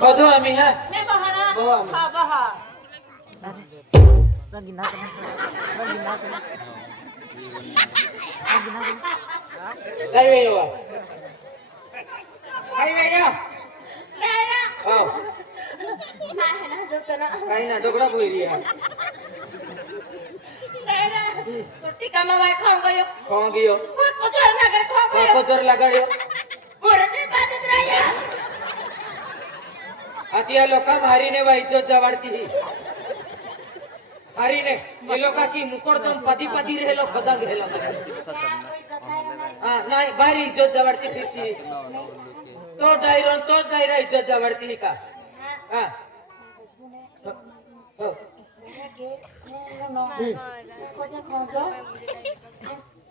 बघू आम्ही हा नाही बहा ना बघू आम्ही. हा बहा काय वेळ वा काय वेळ या नाही ना हो नाही ना जगतं ना काही ना डोकरा बोलली या नाही ना कुठे कामा बाय खाऊन गयो कोण गियो कुठे ना काय खाऊन गयो कोण लगाड्यो बरं ते बाजूत राहिया आता या लोका भारीने बा इज्जत जवाडती ही भारीने हे लोका की मुकोडदम पदी पदी रे लोक खदा घ्यायला हा नाही भारी इज्जत जवाडती फिरती तो डायरॉन तो डायरा इज्जत जवाडती ही का हा हो, हो. आवाज बी नाही होत आहे नो. ते तू काय परत त्या बाजूत आवाज मा भाई मोदी येऊ नाही जाईये डायरा हो ये काम कर काम को इको जे तिको ते आपण जो जाणारी हो पे मैं अतिया लोका हरीने व इज़्ज़त जवाड़ती ही। हरीने ये लोका की मुकोरदम पति पति रहे लोग बदंग रहे लोग हाँ नहीं भारी इज़्ज़त जवाड़ती फिरती थी तो डायरन तो डायरा इज़्ज़त जवाड़ती ही का। हाँ। हम्म। तो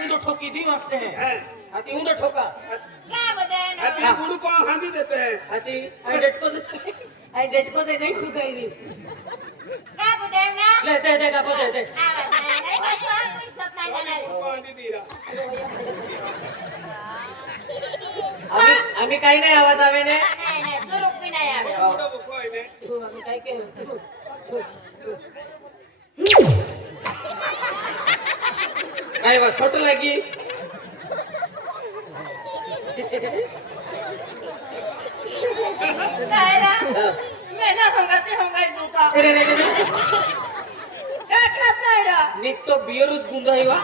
उंदो ठोकी दी मागते हैं हा. आती उंदो ठोका का बोले ना आता गुड कोण हांदी देते आती आई डेट को से आई डेट को से नहीं फुकाई दी का बोले ना ले दे दे गाबो दे दे आवाज नाही नाही बस आपण इज्जत नाही जाणार कोण हांदी दिला आम्ही आम्ही काही नाही आवाज आवे ने. नाही नाही. सुरुक बी नाही आवे गुड बको आहे ने. तू आम्ही काय केलं? काय बा छोट लागी डायरा मैं ना होगा ते होगा जूता रे रे रे रे. का खात नाही रा निघतो बियरूच गुंडाई वा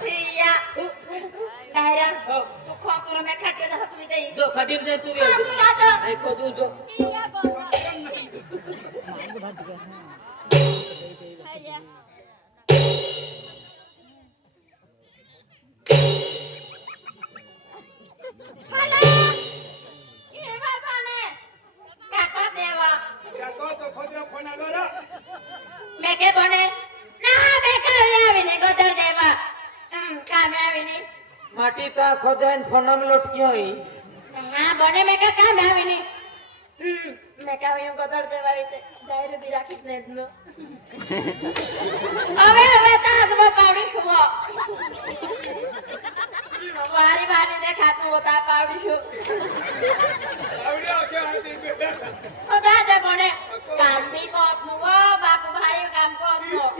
सिया डायरा तू खो करू मैं खाते जा तुम्ही देई जो खडीर दे तू खा तू राजा आई जो सिया ખોદેન ફોનમ લોટકી હોય હા બને મેકા કામ આવે ને મેકા હું ગોદર દેવા વિતે ડાયરો બી રાખી ને દનો હવે હવે તા સબ પાવડી ખુબો વારી વારી દેખાતું હોતા પાવડી છું પાવડી કે હતી બેટા ઓ દાદા બને કામ બી કોતનું ઓ બાપુ ભારી કામ કોતનું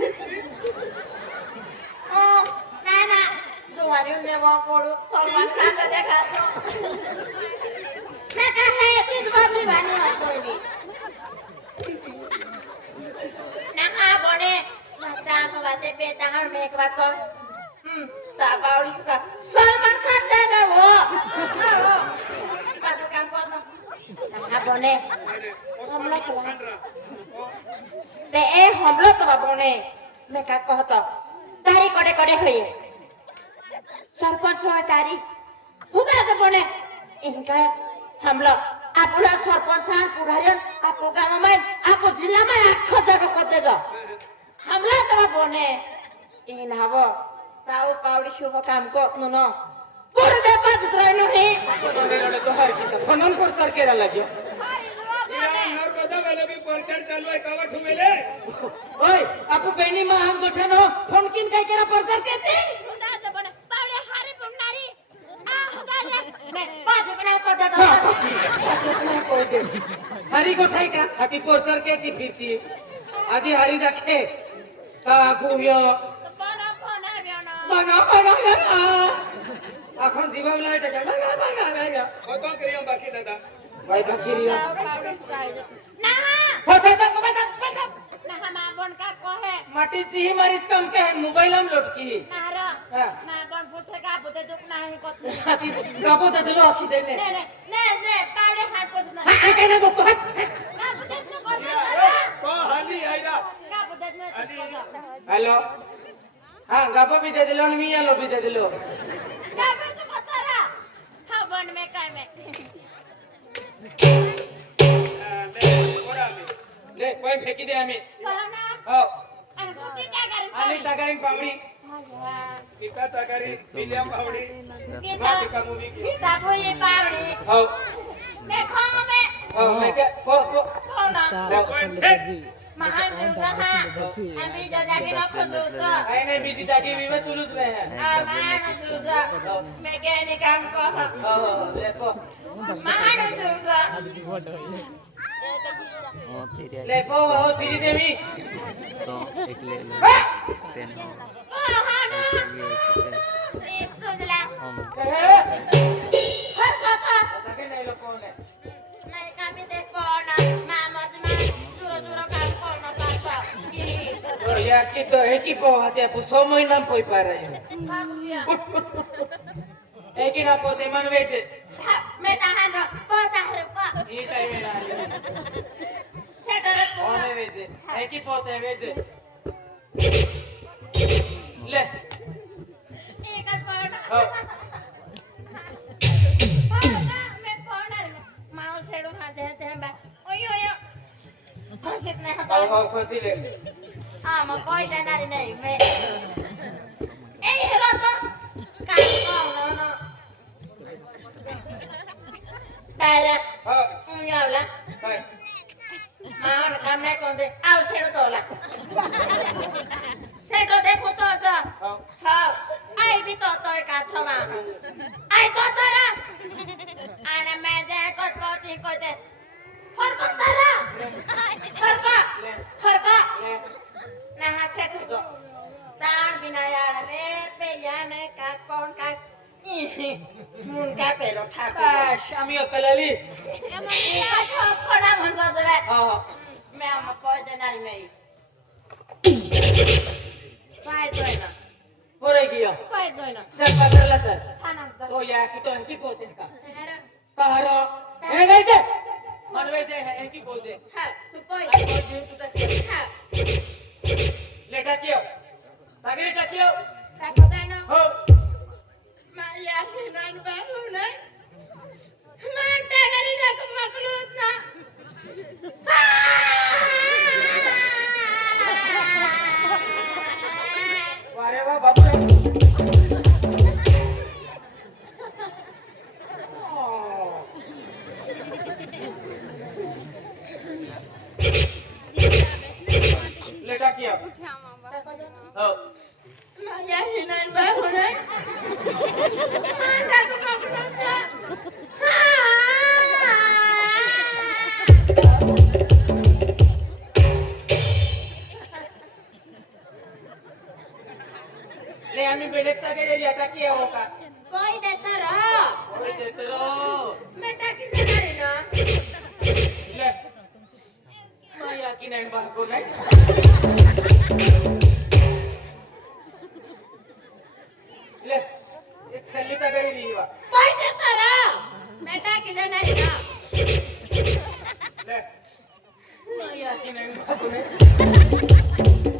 तुम्हारी उन्हें वहाँ पढ़ो सलमान खान का देखा तो मैं कहा है तीन बार भी बनी है सोनी ना कहा बोले मस्तान को बातें पे ताहर में एक बात को हम्म साबाउली का सलमान खान का ना वो बातों काम को ना कहा बोले हम लोग तो बे हम लोग तो बोले मैं कहा कहता तारी कोड़े कोड़े हुई સરપંચમાં તારી હું કાતે પણ એનકા હમલો આપણા સરપંચ સાહેબ પુરાયો આપણું ગામમાં આપણું જિલ્લામાં આખો જગો કરી દેજો હમલા તમે બોને એ નાવો તાવ પાવડી શુભ કામ કો નું નો પૂર દે પાદ ત્રણો હે ફોનન પર સર કેરા લાગ્યો નર બધા વેલે બી પરચર ચાલવાય કવા ઠુમેલે ઓય આપુ બેની માં આમ ગોઠાનો ફોન કિન કઈ કેરા પરચર કેતી हरी को ठाई का आती पोस्टर के ती फिरती। आती हरी रखे काकुयो मगा मगा मगा। अखन जीवा मिला टका मगा मगा मगा। कत करियो बाकी दादा। भाई बाकी रियो ना हा थो थो तो थो बस बस ना हा माँ बोन का कहे। माटी सी मरीज़ कम के मोबाइल हम लटकी। ना रो। हाँ। সে কাপতে দুখ না আমি কত কাপতে দিল অখি দেন নে নে নে নে পাউডে হাত পছন্দ না কেন গো কত কাপতে তো কত কো হালি আইরা কাপতে না হ্যালো हां गप भी दे दिलो मी आलो भी दे दिलो गप तो पता रहा हां बन में काय में ले कोई फेंकी दे आम्ही हो आणि कुठे काय करेन आणि टाकरेन पावडी पिका तगारी विलियम भावडी Kita, मा पिका मुवी की kita punya pabrik. हो Me kau me. हो मी काय हो हो Kau nak. कोण fake Mahal juga ha. Ambil jajaki nak juga. काही नाही बिझी जागी विवे तुलूच नाही आहे. Aman juga. Mekanik kamu kau. हो हो हो ले पो Mahal juga. Oh, tidak ले पो हो सिरी देवी तो एक ले लो पेन हो సోమైనా పోయి పారాయణ ఏకినా పోతే మన नाही लोक कोण आहे Mereka minta phone. Mama cuma juru-juru kamu kau nak pasal. Ini. हो, या की तो हे की पो हाते पो सो महिना पोई पा रहे हो Bagus ya. हे की ना पो ते मन वेचे Ha, me tahan dong. Kau tahan lupa. ही काही वेळा आली Saya dorong कोण pulang. वेचे हे की पो ते वेचे ले Ikat phone. हो Phone, me phone ada. Mau seru hati hati mbak. Oyo oyo. Masih nih हो hotel. हो खुशी ले Ah, mau koi dan hari nih me. થવાનું આય તો તરફ અને મેં જે કોઈ પોતી કોઈ जायना सर पत्रला सर छान आमचा तो या की तो अंकी पोहोचेल का पहारो हे गायचे मनवेचे हे अंकी पोहोचे हा तू पोय हा लेटा कियो सागरी टाकियो साकोदानो हो माया हे नान बाहू नाही मांटा घरी टाक मकलूत ना वारे वा बाबू होगा। कोई देता रहो। कोई देता रहो। मैं ताकि से ना? ले। माया की नैन बाह को नहीं ले एक सल्ली का गई नहीं हुआ कोई देता रहो। मैं ताकि से नहीं ना? ले। माया की नैन बाह को नहीं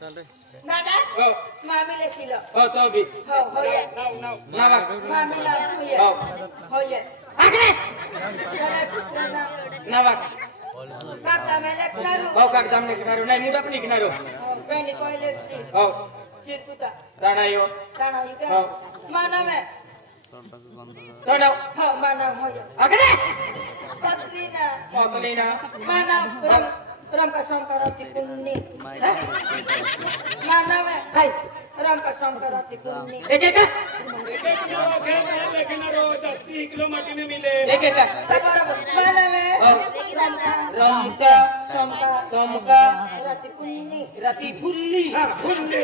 दादा हो. मामीला केलं हो तो बी. हो होय नाव नाव नाव आक- मामीला होय हो. होय आकडे. नाव. काका मला करू हो. कागदाम निघणार नाही मुदप निघणार बेनी कोयले हो. चिरकुता राणा यो काना हो. इथे मानव आहे तो नाव हो मानव होय आकडे कत्रीना कोकणी ना मानव राम राम का शंकराची पुण्य मानव आहे हाय राम का शंकराची पुण्य एक एक एक एक नाव घे ना लेखनारो जास्ती इकलो माटीने मिले एक एक मानव आहे हो. रमका शंका समका राती पुण्य रती फुल्ली हा पुनी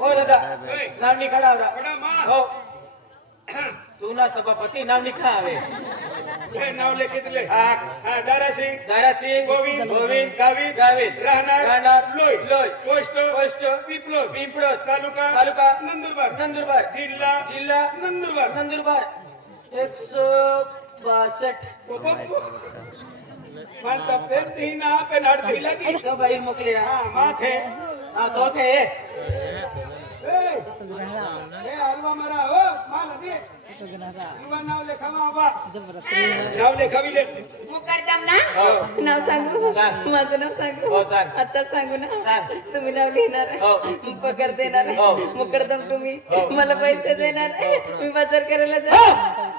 हो दादा. नाम निकाला आवरा बडा मा हो. तू ना सभापती नाम निखा आवे हे नाव लेखितले हा. हा दारा सिंग. दारा सिंग गोविंद. गोविंद. गावित गावित राहणार. राहणार. लोय. लोय. पोस्ट पोस्ट पिपलोद पिंपळत तालुका. तालुका. नंदुरबार. नंदुरबार. जिल्हा. जिल्हा. नंदुरबार. नंदुरबार. एक सौ बासठ मानता फिर ती ना पे नाडती लगी तो भाई मोकले हा माथे. हाँ तो थे. नाव हो सांगू सांग. माझं नाव सांगू हो, सांग. आता सांगू ना. तुम्ही नाव लिहिणार. हो. पगार देणार. हो. मुकरदम तुम्ही हो. मला पैसे देणार. मी बाजार करायला जाणार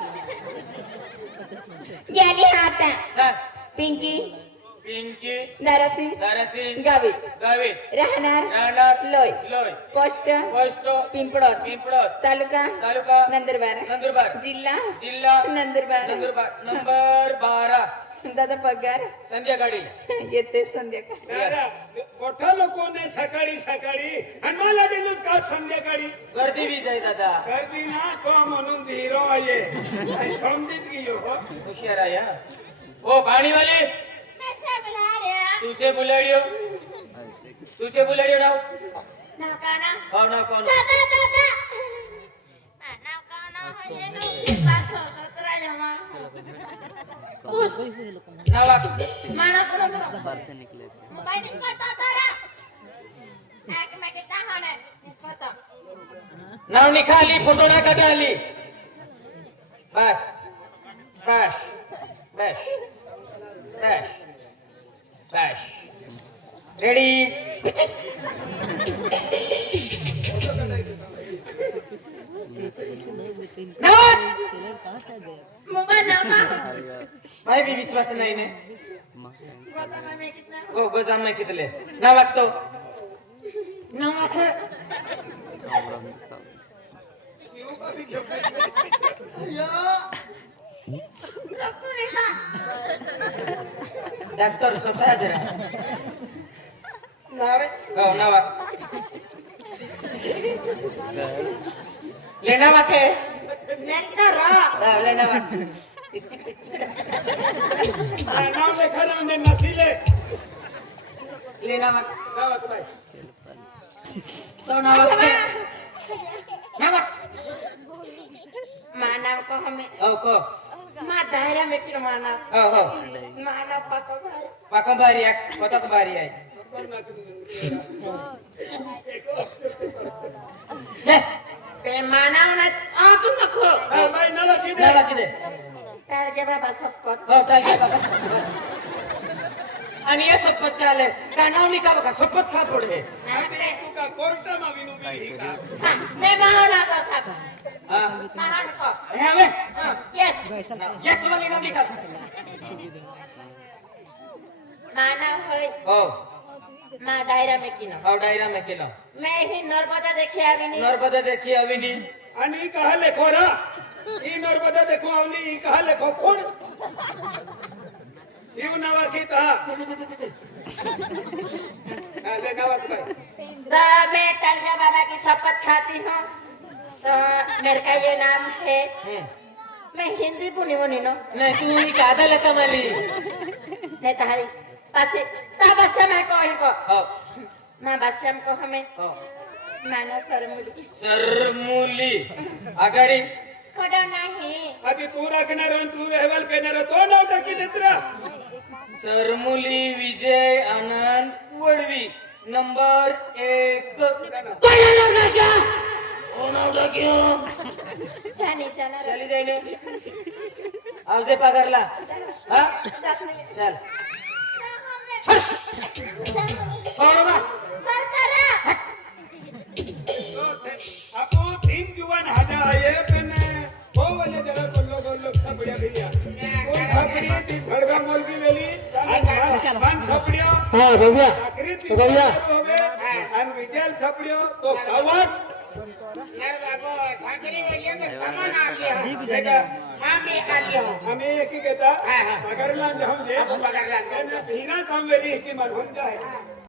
गेली आता पिंकी पिंकी दारासिंग दारासिंग गावित. गावित. राहणार राहणार लोय. लोय. पोस्ट पोस्ट पिंपळोर पिंपळत तालुका तालुका नंदुरबार. नंदुरबार. जिल्हा जिल्हा नंदुरबार. नंदुरबार. नंबर बारा. दादा पगार. संध्याकाळी येते संध्याकाळी दादा मोठा लोकोने सकाळी सकाळी. आणि मला दिलंच का संध्याकाळी गर्दी बी जाय दादा. गर्दी ना तो म्हणून हिरो आहे. समजीत गेलो हो. होशियार आहे हा. ओ पाणी वाले तुझे बुलाडियो। तुझे बुलाडियो नाव? हो नाव? कोण नाव आक- नाव? निखा आली फोटो ना आली बस. बस. बस. बस. Sash. Ready? मैं भी विश्वास नाही गो गोजाम में कितले ना वागतो ना ಡಾಕ್ಟರ್ ಸ್ವತಃ ಇದ್ದೀರ ನಾವೇ ಹೋ ना ಲೆಣವಕ್ಕೆ ಲೆಕ್ಕರ ಲೆಣವ नाम लिखा नाम दे नसीले लेना मत नामक भाई तो नामक नामक माँ नाम को हमें ओ को मा दायरा में क्यों मानव हो. हो पको भाई पाकं भारी आहे पतक भारी आहे. हे, पे मानव ना आ तू नको. हा बाई नाला किती? नाव किती? तार के बाबा शपथ हो काय काय बाबा. आणि या शपथ आलंय काय नाव निघा बघा शपथ खा पुढे. मानव होय. हो. मां डायरा में किलो. हो, और डायरा में किलो. मैं ही नर्मदा देखी आविनी नर्मदा देखी आविनी आणि कहा लेखो रा? ई नर्मदा देखो आवनी ई कहा लेखो? कोण? येऊ नवा घेत मैं तर्जा बाबा की शपथ खाती हूँ तो मेरे का ये नाम है मैं हिंदी बोली बोली नो. नहीं तू ही कादा लता माली? नहीं तारी पासे ता बच्चा मैं को इनको हो. मैं बच्चा हमको हमें हो. माना सरमुली सरमुली आगाड़ी कोड़ा नहीं. अभी तू रखना रहो तू अहवाल पे ना रहो तो ना टकी चित्रा? सरमुली विजय आनंद वडवी नंबर एक. चली जाईने. आवजे पगारला. हा? चल. तीन जुवान हाजा आहे पण हो वले जरा बोललो बोललो सापड्या बिया कोण ભડગમ બોલતી વેલી મન સપડ્યો હા રવિયા રવિયા અને વિજેલ સપડ્યો તો કવચ જ હમ જે પગરલા ભીના કામ વેરી એકી મન હમ જાય